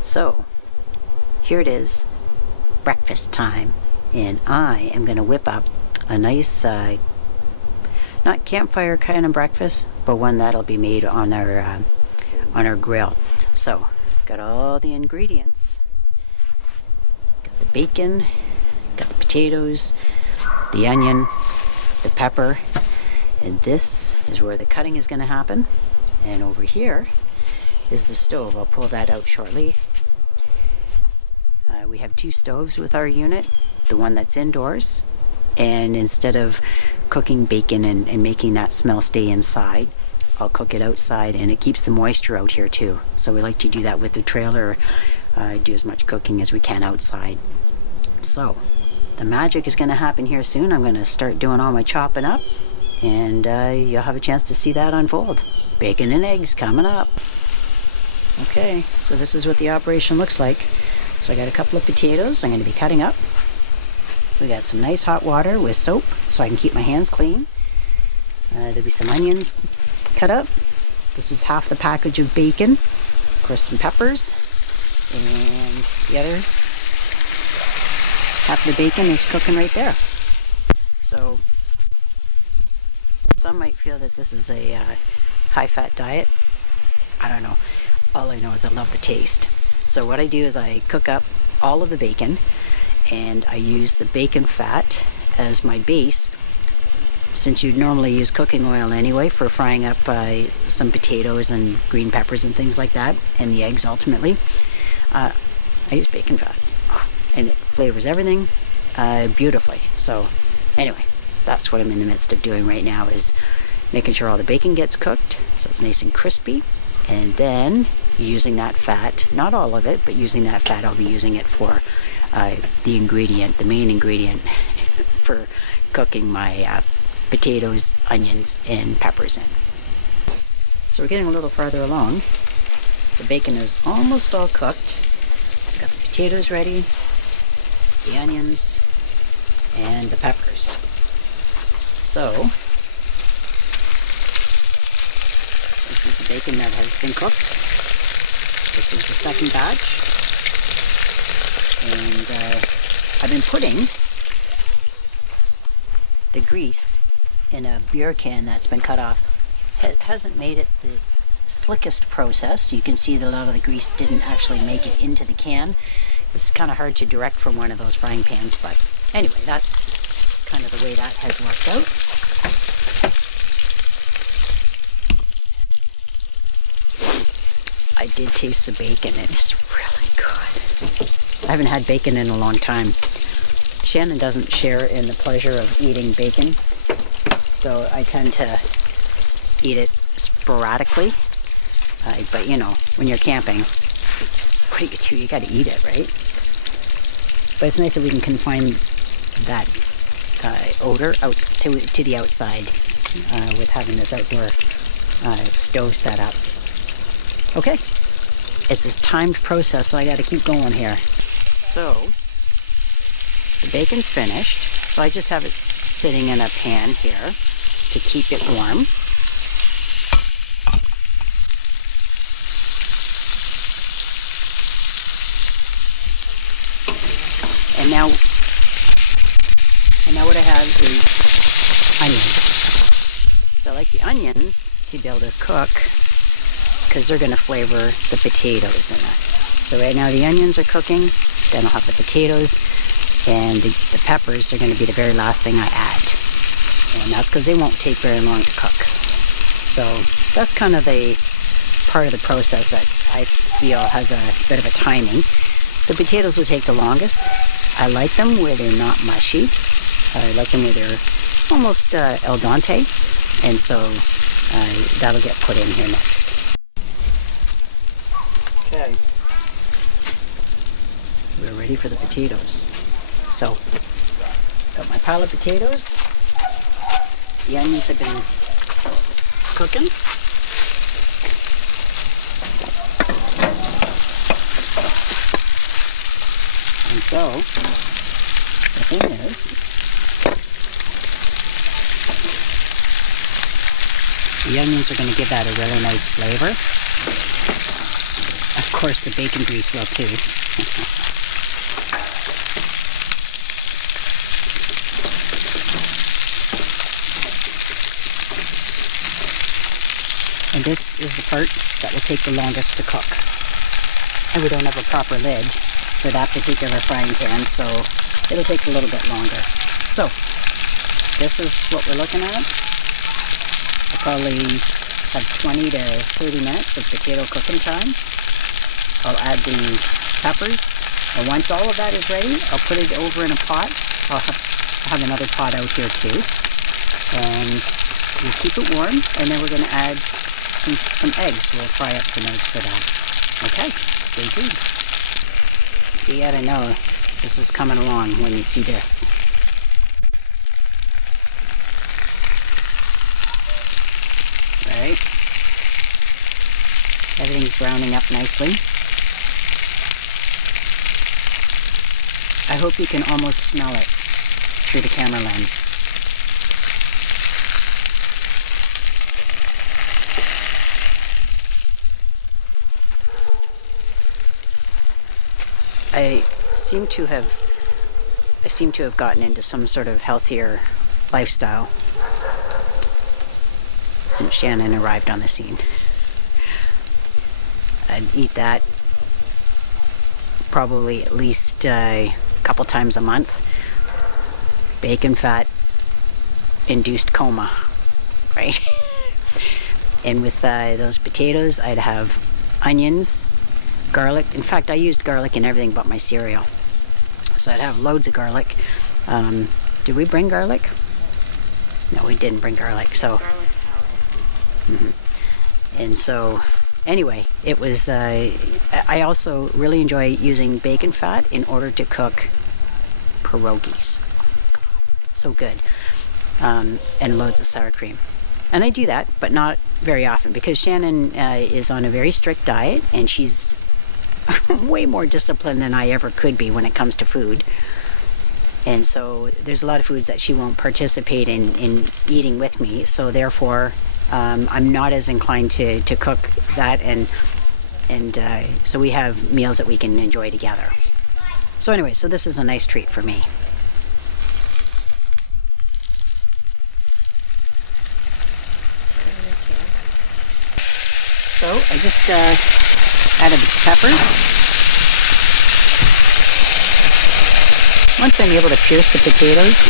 So here it is, breakfast time, and I am going to whip up a nice, not campfire kind of breakfast, but one that'll be made on our grill. So got all the ingredients. Got the bacon, got the potatoes, the onion, the pepper, and this is where the cutting is going to happen. And over here is the stove. I'll pull that out shortly. We have two stoves with our unit, the one that's indoors, and instead of cooking bacon and making that smell stay inside, I'll cook it outside, and it keeps the moisture out here too. So we like to do that with the trailer, do as much cooking as we can outside. So the magic is going to happen here soon. I'm going to start doing all my chopping up, and you'll have a chance to see that unfold. Bacon and eggs coming up. Okay, so this is what the operation looks like. So I got a couple of potatoes I'm going to be cutting up. We got some nice hot water with soap so I can keep my hands clean. There'll be some onions cut up. This is half the package of bacon. Of course, some peppers. And the other half of the bacon is cooking right there. So some might feel that this is a high-fat diet. I don't know. All I know is I love the taste. So what I do is I cook up all of the bacon, and I use the bacon fat as my base, since you'd normally use cooking oil anyway for frying up some potatoes and green peppers and things like that, and the eggs ultimately. I use bacon fat, and it flavors everything beautifully. So anyway, that's what I'm in the midst of doing right now, is making sure all the bacon gets cooked so it's nice and crispy, and then using that fat, not all of it, but using that fat, I'll be using it for the main ingredient for cooking my potatoes, onions, and peppers in. So we're getting a little farther along. The bacon is almost all cooked. It's got the potatoes ready, the onions, and the peppers. So this is the bacon that has been cooked. This is the second batch, and I've been putting the grease in a beer can that's been cut off. It hasn't made it the slickest process. You can see that a lot of the grease didn't actually make it into the can. It's kind of hard to direct from one of those frying pans, but anyway, that's kind of the way that has worked out. I did taste the bacon, and it's really good. I haven't had bacon in a long time. Shannon doesn't share in the pleasure of eating bacon, so I tend to eat it sporadically. But you know, when you're camping, what do? You gotta eat it, right? But it's nice that we can confine that odor out to the outside with having this outdoor stove set up. Okay, it's a timed process, so I got to keep going here. So the bacon's finished, so I just have it sitting in a pan here to keep it warm. And now what I have is onions. So I like the onions to be able to cook, because they're going to flavor the potatoes in it. So right now the onions are cooking, then I'll have the potatoes, and the peppers are going to be the very last thing I add. And that's because they won't take very long to cook. So that's kind of a part of the process that I feel has a bit of a timing. The potatoes will take the longest. I like them where they're not mushy. I like them where they're almost al dente, and so that'll get put in here next. Okay, we're ready for the potatoes. So, got my pile of potatoes. The onions have been cooking. And so, the thing is, the onions are going to give that a really nice flavor. Of course, the bacon grease will too. And this is the part that will take the longest to cook. And we don't have a proper lid for that particular frying pan, so it'll take a little bit longer. So, this is what we're looking at. I'll probably have 20 to 30 minutes of potato cooking time. I'll add the peppers, and once all of that is ready, I'll put it over in a pot. I'll have another pot out here too. And we'll keep it warm, and then we're going to add some eggs. We'll fry up some eggs for that. Okay, stay tuned. You gotta know this is coming along when you see this. Right? Everything's browning up nicely. I hope you can almost smell it through the camera lens. I seem to have gotten into some sort of healthier lifestyle since Shannon arrived on the scene. I'd eat that probably at least a couple times a month. Bacon fat induced coma, right? And with those potatoes, I'd have onions, garlic. In fact, I used garlic in everything but my cereal. So I'd have loads of garlic. Did we bring garlic? No, we didn't bring garlic. So, and so, anyway, it was. I also really enjoy using bacon fat in order to cook pierogies. It's so good, and loads of sour cream. And I do that, but not very often because Shannon is on a very strict diet, and she's way more disciplined than I ever could be when it comes to food. And so there's a lot of foods that she won't participate in eating with me. So therefore, I'm not as inclined to cook that, and so we have meals that we can enjoy together. So anyway, so this is a nice treat for me. So I just added the peppers. Once I'm able to pierce the potatoes,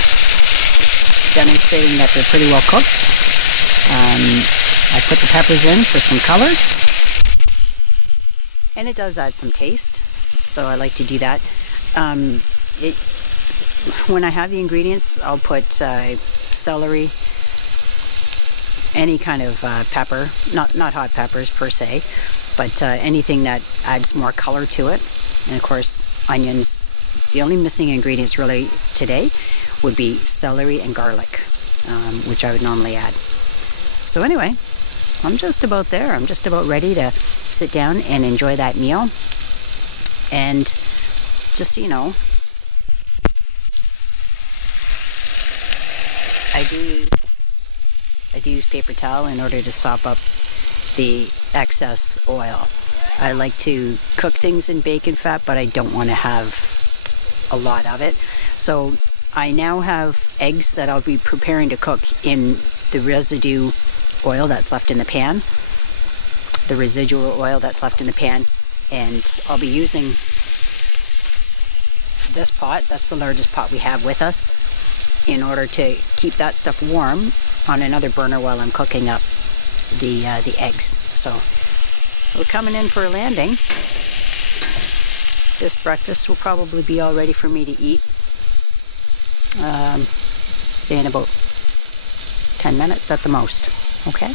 demonstrating that they're pretty well cooked, I put the peppers in for some color. And it does add some taste, so I like to do that. When I have the ingredients, I'll put celery, any kind of pepper, not hot peppers per se, but anything that adds more color to it. And of course, onions. The only missing ingredients really today would be celery and garlic, which I would normally add. So anyway, I'm just about there. I'm just about ready to sit down and enjoy that meal. And just so you know, I do use paper towel in order to sop up the excess oil. I like to cook things in bacon fat, but I don't want to have a lot of it. So I now have eggs that I'll be preparing to cook in the residue oil that's left in the pan, the residual oil that's left in the pan, and I'll be using this pot. That's the largest pot we have with us, in order to keep that stuff warm on another burner while I'm cooking up the eggs. So we're coming in for a landing. This breakfast will probably be all ready for me to eat, say in about 10 minutes at the most. Okay?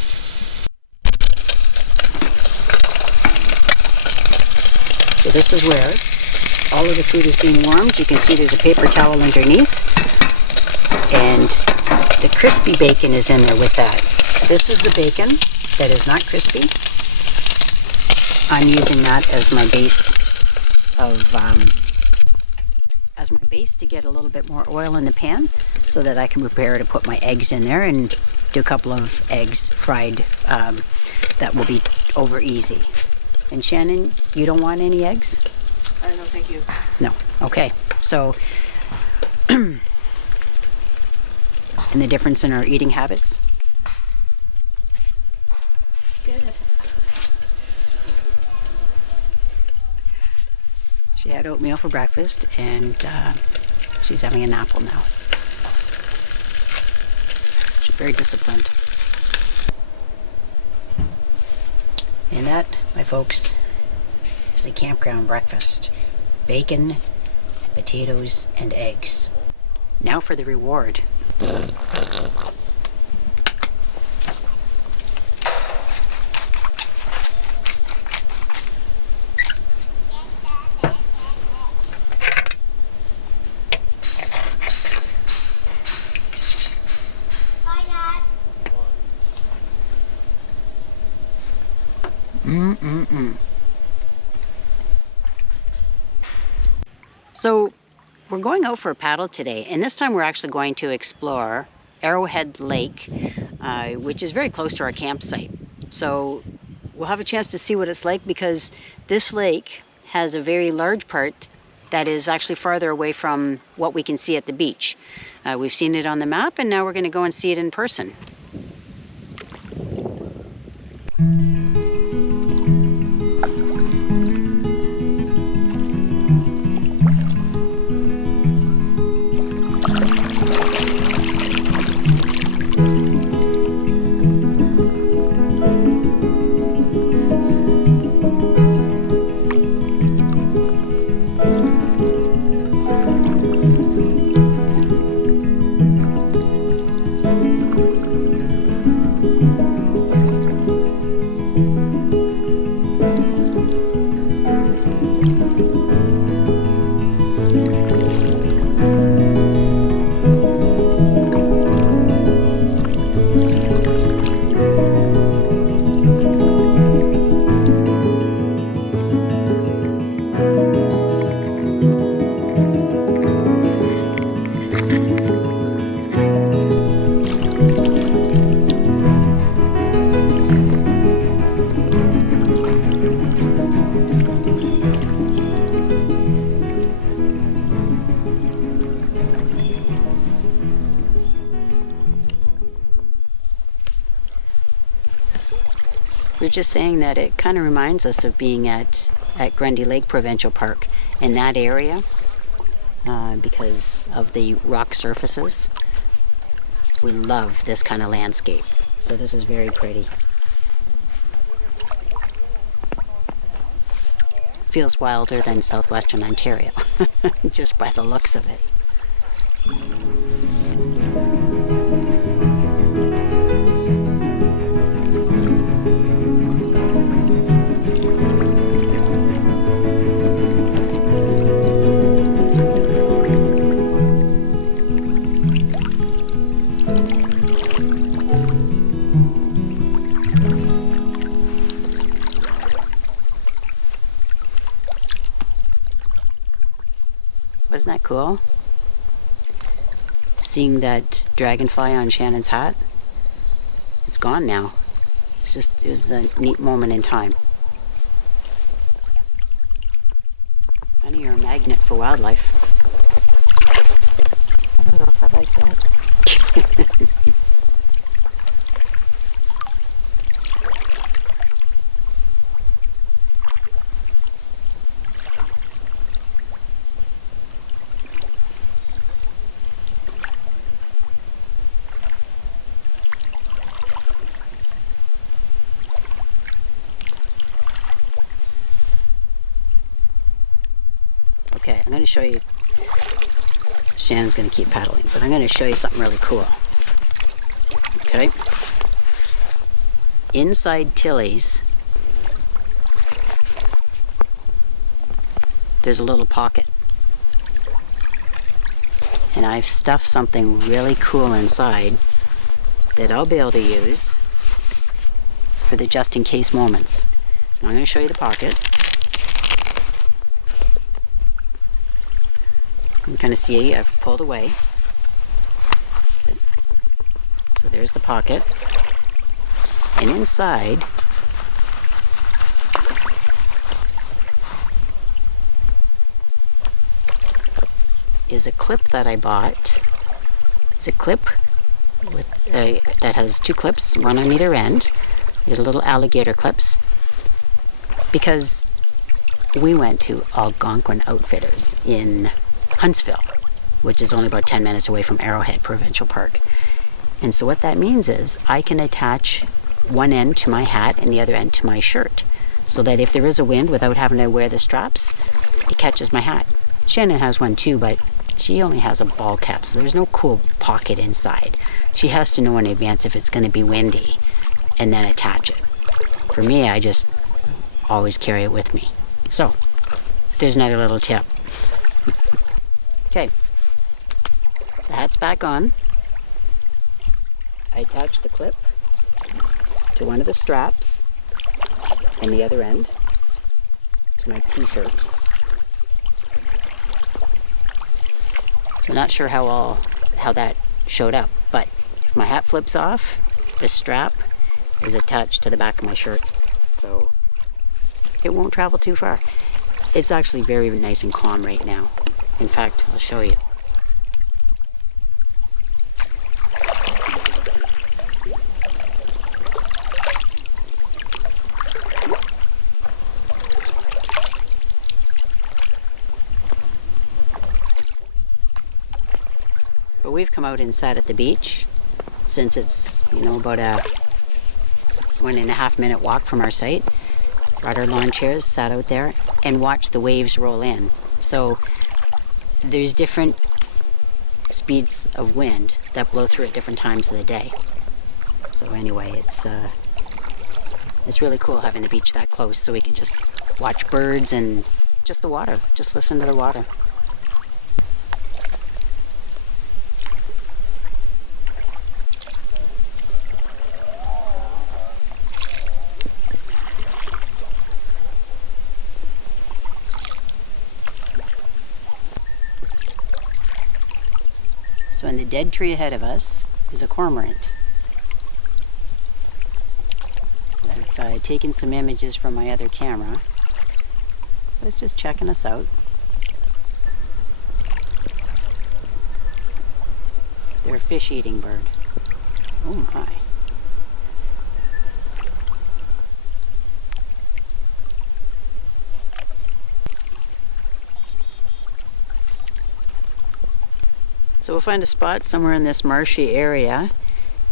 So this is where all of the food is being warmed. You can see there's a paper towel underneath, and the crispy bacon is in there with that. This is the bacon that is not crispy. I'm using that as my base to get a little bit more oil in the pan, so that I can prepare to put my eggs in there and do a couple of eggs fried that will be over easy. And Shannon, you don't want any eggs? No, thank you. No. Okay. So, and the difference in our eating habits? Good. She had oatmeal for breakfast, and she's having an apple now. She's very disciplined. And that, my folks, is the campground breakfast. Bacon, potatoes, and eggs. Now for the reward. So we're going out for a paddle today, and this time we're actually going to explore Arrowhead Lake, which is very close to our campsite. So we'll have a chance to see what it's like, because this lake has a very large part that is actually farther away from what we can see at the beach. We've seen it on the map, and now we're going to go and see it in person. We're just saying that it kind of reminds us of being at Arrowhead Lake Provincial Park in that area, because of the rock surfaces. We love this kind of landscape. So this is very pretty. Feels wilder than southwestern Ontario, just by the looks of it. Wasn't that cool? Seeing that dragonfly on Shannon's hat. It's gone now. It was a neat moment in time. Honey, you're a magnet for wildlife. I don't know if I like that. Okay, I'm going to show you. Shannon's going to keep paddling, but I'm going to show you something really cool. Okay? Inside Tilly's, there's a little pocket. And I've stuffed something really cool inside that I'll be able to use for the just-in-case moments. Now I'm going to show you the pocket. You can kind of see I've pulled away. So there's the pocket. And inside is a clip that I bought. It's a clip with that has 2 clips, one on either end. These little alligator clips. Because we went to Algonquin Outfitters in Huntsville, which is only about 10 minutes away from Arrowhead Provincial Park. And so what that means is I can attach one end to my hat and the other end to my shirt, so that if there is a wind, without having to wear the straps, it catches my hat. Shannon has one too, but she only has a ball cap, so there's no cool pocket inside. She has to know in advance if it's going to be windy and then attach it. For me, I just always carry it with me. So, there's another little tip. Okay, the hat's back on. I attach the clip to one of the straps and the other end to my t-shirt. So not sure how that showed up, but if my hat flips off, the strap is attached to the back of my shirt, so it won't travel too far. It's actually very nice and calm right now. In fact, I'll show you. But we've come out and sat at the beach since it's, about a 1.5 minute walk from our site. Brought our lawn chairs, sat out there, and watched the waves roll in. So there's different speeds of wind that blow through at different times of the day. So anyway, it's really cool having the beach that close, so we can just watch birds and just the water, just listen to the water. So in the dead tree ahead of us is a cormorant. I've taken some images from my other camera. I was just checking us out. They're a fish-eating bird. Oh my. So we'll find a spot somewhere in this marshy area,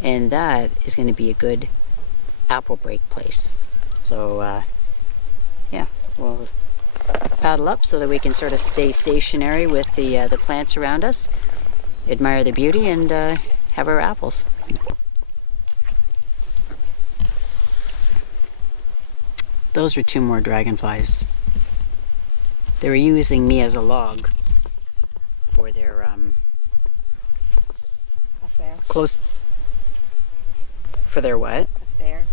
and that is going to be a good apple break place. So yeah, we'll paddle up so that we can sort of stay stationary with the plants around us, admire the beauty, and have our apples. Those were 2 more dragonflies. They were using me as a log for their close. For their what? Affair.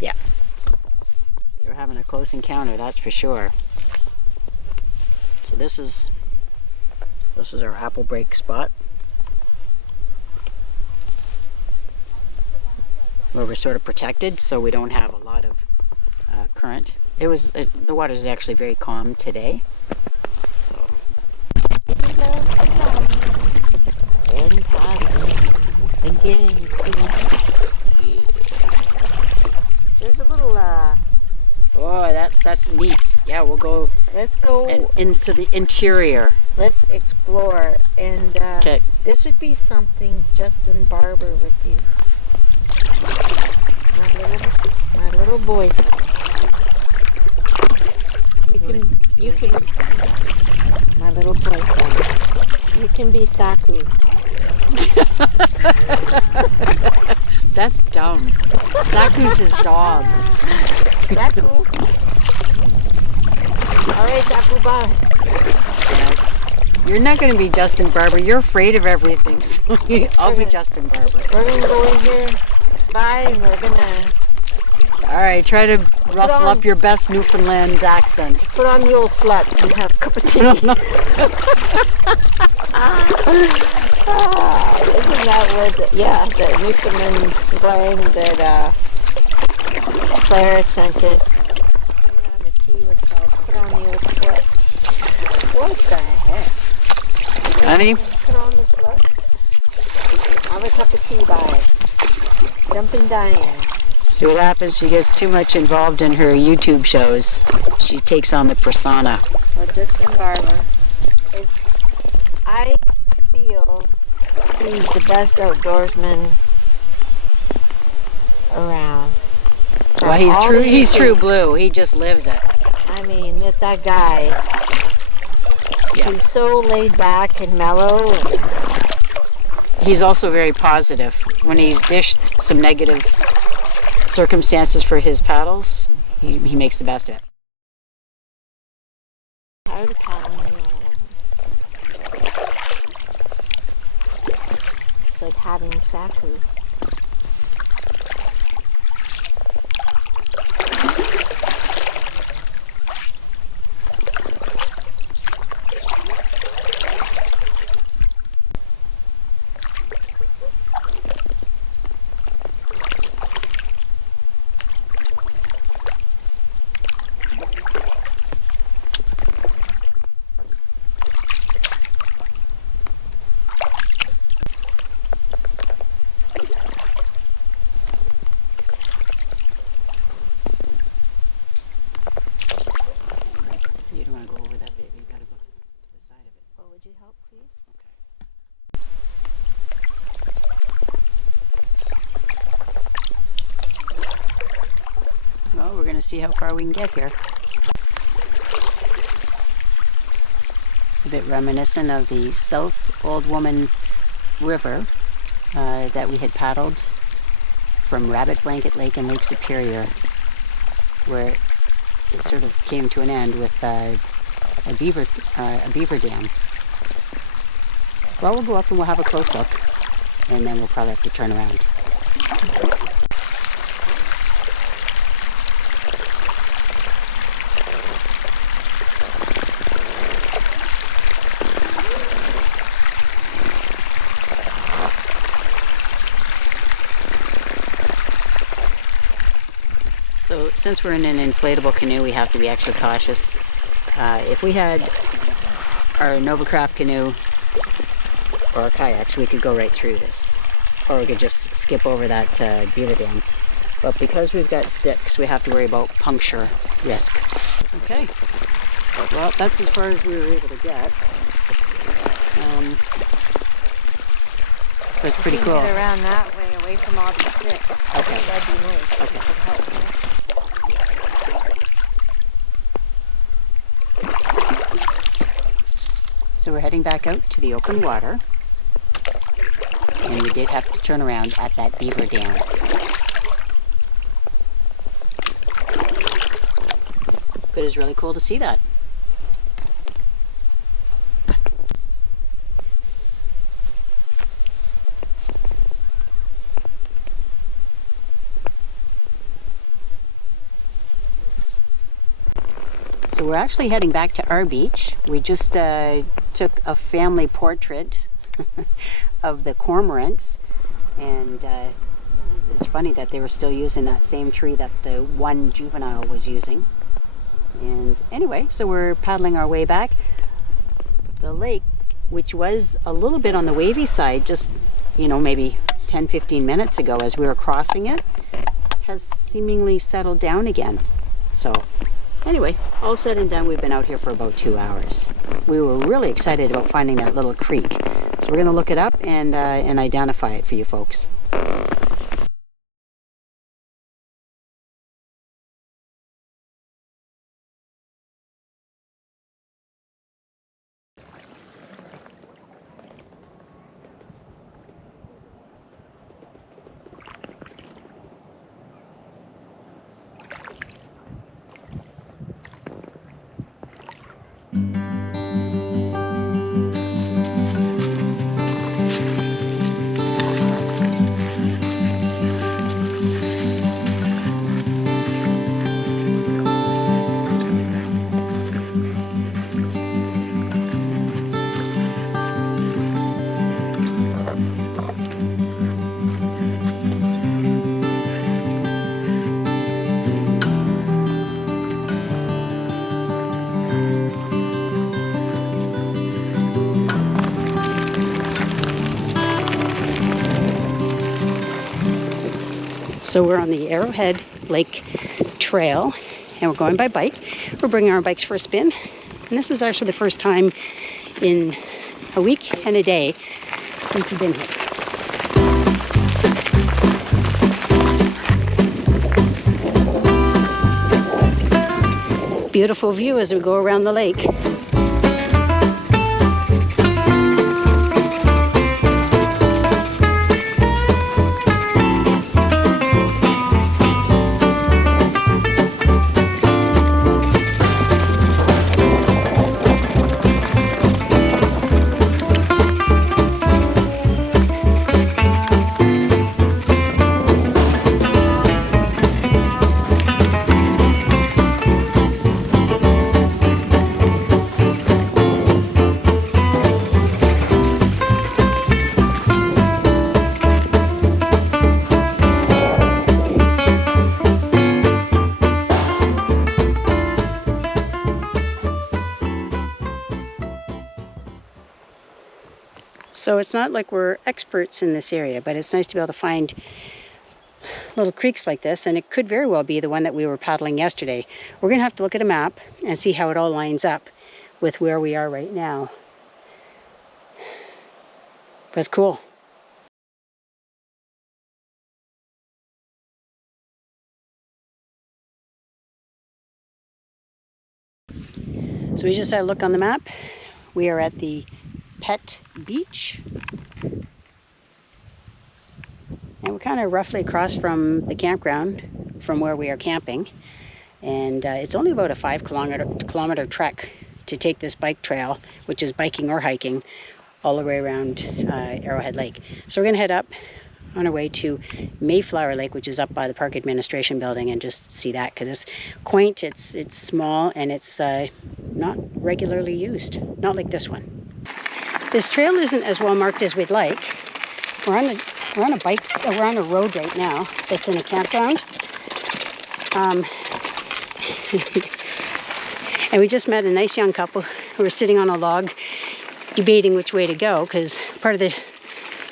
Yeah. They were having a close encounter, that's for sure. So this is our apple break spot, where we're sort of protected, so we don't have a lot of current. The water is actually very calm today. So. Again, there's a little oh, that's neat. Yeah, we'll go. Let's go into the interior. Let's explore, and this would be something Justin Barber would do. My little boy. You can my little boy. You can be Saku. That's dumb. Saku's his dog. Saku. Alright, Saku, bye. You're not going to be Justin Barber. You're afraid of everything. So I'll be Justin Barber. We're going to go in here. Bye. And we're going to... Alright, try to rustle up your best Newfoundland accent. Put on the old slut and have a cup of tea. Isn't that what, the Newfoundland slang that Claire sent us? Putting on the tea was called put on the old slut. What the heck? Honey? Put on the slip. Have a cup of tea by Jumping Diane. See what happens? She gets too much involved in her YouTube shows. She takes on the persona. Well, Justin Barber. I feel he's the best outdoorsman around. Well, he's true blue. He just lives it. I mean, that guy, Yeah. he's so laid back and mellow. And He's also very positive. When he's dished some negative circumstances for his paddles, he makes the best of it. tired of paddling all over. It's like having saku. You don't want to go over that, baby. You got to go to the side of it. Well, would you help, please? Well, we're going to see how far we can get here. A bit reminiscent of the South Old Woman River that we had paddled from Rabbit Blanket Lake and Lake Superior, where it sort of came to an end with a beaver dam. Well, we'll go up and we'll have a close look, and then we'll probably have to turn around. So since we're in an inflatable canoe, we have to be extra cautious. If we had our Novacraft canoe or our kayaks, we could go right through this. Or we could just skip over that beaver dam. But because we've got sticks, we have to worry about puncture risk. Okay. Well, that's as far as we were able to get. It was pretty cool. Get around that way, away from all the sticks. Okay. That'd be nice. Okay. It would help me. So we're heading back out to the open water, and we did have to turn around at that beaver dam. But it was really cool to see that. So we're actually heading back to our beach. We just took a family portrait of the cormorants, and it's funny that they were still using that same tree that the one juvenile was using. And anyway, so we're paddling our way back. The lake, which was a little bit on the wavy side just, maybe 10-15 minutes ago as we were crossing it, has seemingly settled down again. So anyway, all said and done, we've been out here for about 2 hours. We were really excited about finding that little creek. So we're going to look it up and identify it for you folks. So we're on the Arrowhead Lake trail and we're going by bike. We're bringing our bikes for a spin. And this is actually the first time in a week and a day since we've been here. Beautiful view as we go around the lake. So it's not like we're experts in this area, but it's nice to be able to find little creeks like this, and it could very well be the one that we were paddling yesterday. We're going to have to look at a map and see how it all lines up with where we are right now. But it's cool. So we just had a look on the map. We are at the Pet Beach. And we're kind of roughly across from the campground from where we are camping. And it's only about a 5-kilometer trek to take this bike trail, which is biking or hiking, all the way around Arrowhead Lake. So we're going to head up on our way to Mayflower Lake, which is up by the Park Administration Building, and just see that, because it's quaint, it's small, and it's not regularly used. Not like this one. This trail isn't as well marked as we'd like. We're on a road right now that's in a campground. And we just met a nice young couple who were sitting on a log debating which way to go, because part of the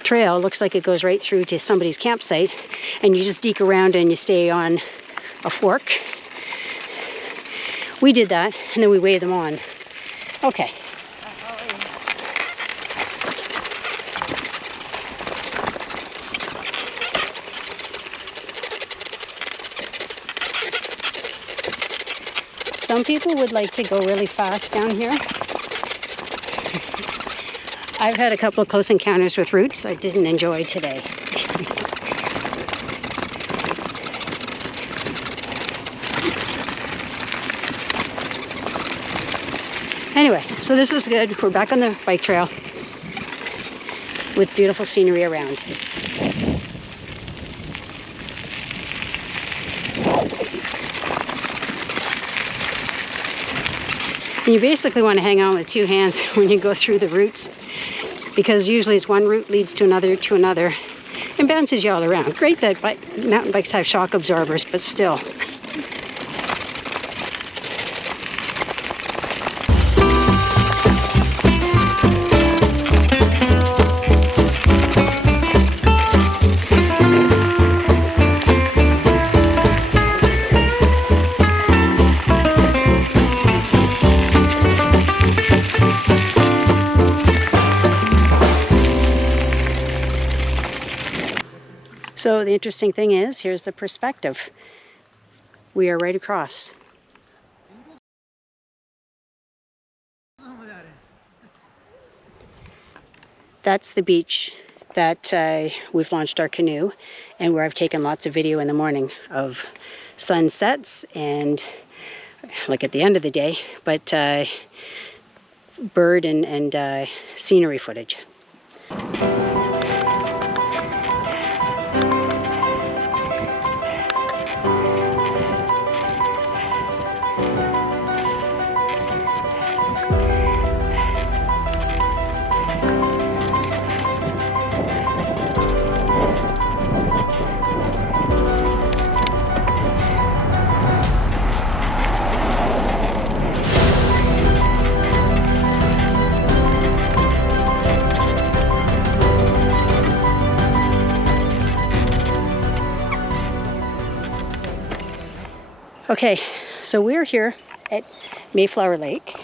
trail looks like it goes right through to somebody's campsite, and you just deke around and you stay on a fork. We did that, and then we waved them on. Okay. Some people would like to go really fast down here. I've had a couple of close encounters with roots I didn't enjoy today. Anyway, so this is good. We're back on the bike trail with beautiful scenery around. And you basically want to hang on with two hands when you go through the roots, because usually it's one route leads to another, and bounces you all around. Great that mountain bikes have shock absorbers, but still. So the interesting thing is, here's the perspective. We are right across. That's the beach that we've launched our canoe, and where I've taken lots of video in the morning of sunsets and, like at the end of the day, but bird and scenery footage. Okay, so we're here at Mayflower Lake.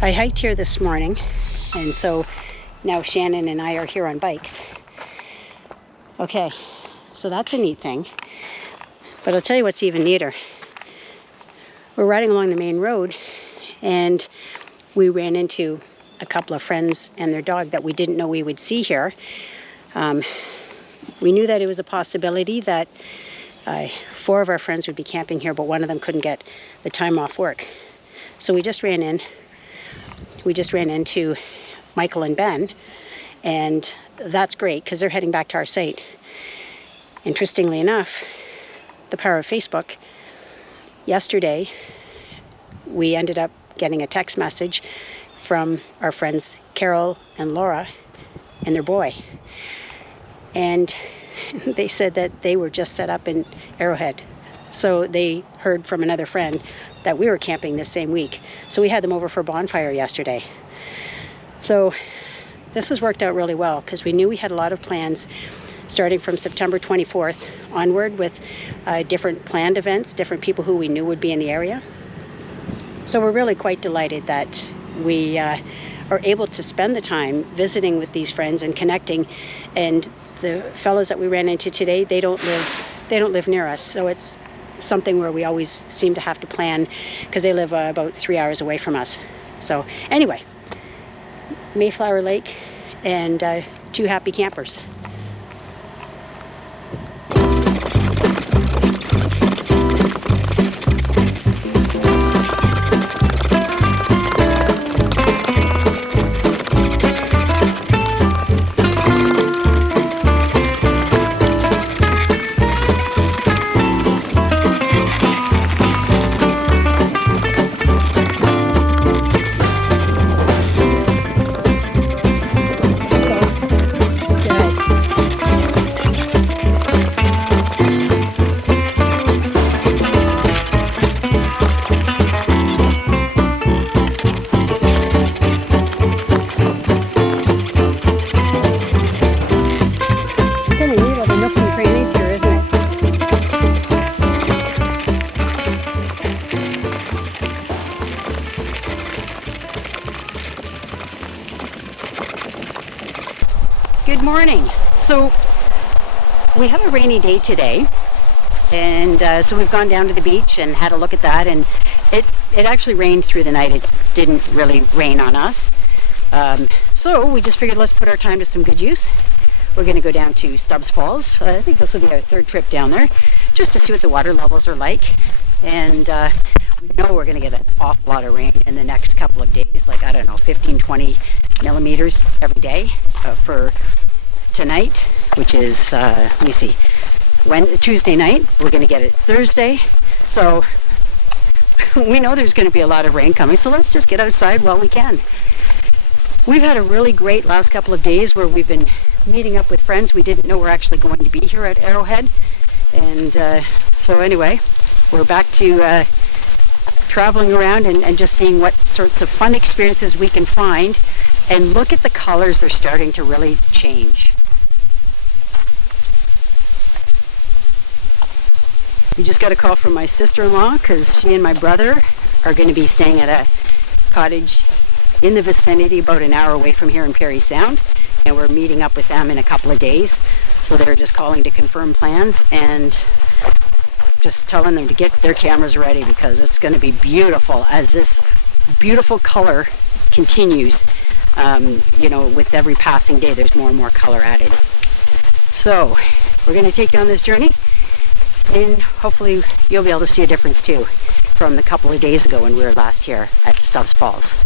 I hiked here this morning, and so now Shannon and I are here on bikes. Okay, so that's a neat thing. But I'll tell you what's even neater. We're riding along the main road, and we ran into a couple of friends and their dog that we didn't know we would see here. We knew that it was a possibility that 4 of our friends would be camping here, but one of them couldn't get the time off work. So we just ran into Michael and Ben, and that's great because they're heading back to our site. Interestingly enough, the power of Facebook, yesterday we ended up getting a text message from our friends Carol and Laura and their boy. And they said that they were just set up in Arrowhead. So they heard from another friend that we were camping this same week. So we had them over for a bonfire yesterday. So this has worked out really well because we knew we had a lot of plans starting from September 24th onward with different planned events, different people who we knew would be in the area. So we're really quite delighted that we are able to spend the time visiting with these friends and connecting. And the fellows that we ran into today, they don't live near us, so it's something where we always seem to have to plan because they live about 3 hours away from us. So anyway, Mayflower Lake and 2 happy campers. Good morning. So we have a rainy day today, and so we've gone down to the beach and had a look at that, and it actually rained through the night. It didn't really rain on us. So we just figured let's put our time to some good use. We're going to go down to Stubbs Falls. I think this will be our 3rd trip down there, just to see what the water levels are like. And we know we're going to get an awful lot of rain in the next couple of days, like, I don't know, 15, 20 millimeters every day for tonight, which is, let me see, Tuesday night. We're going to get it Thursday. So we know there's going to be a lot of rain coming, so let's just get outside while we can. We've had a really great last couple of days where we've been meeting up with friends. We didn't know we're actually going to be here at Arrowhead. And so anyway, we're back to traveling around and just seeing what sorts of fun experiences we can find. And look at the colors, they're starting to really change. We just got a call from my sister-in-law because she and my brother are going to be staying at a cottage in the vicinity about an hour away from here in Parry Sound, and we're meeting up with them in a couple of days. So they're just calling to confirm plans and just telling them to get their cameras ready because it's going to be beautiful as this beautiful color continues. With every passing day there's more and more color added. So we're going to take you on this journey, and hopefully you'll be able to see a difference too from the couple of days ago when we were last here at Stubbs Falls.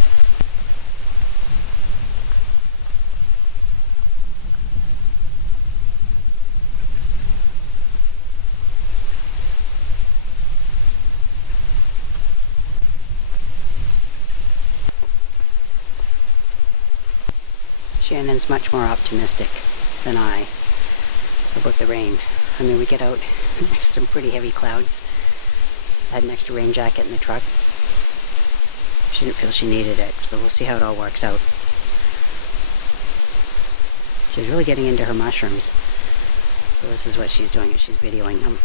Shannon's much more optimistic than I about the rain. I mean, we get out, there's some pretty heavy clouds. I had an extra rain jacket in the truck. She didn't feel she needed it, so we'll see how it all works out. She's really getting into her mushrooms. So this is what she's doing, is she's videoing them.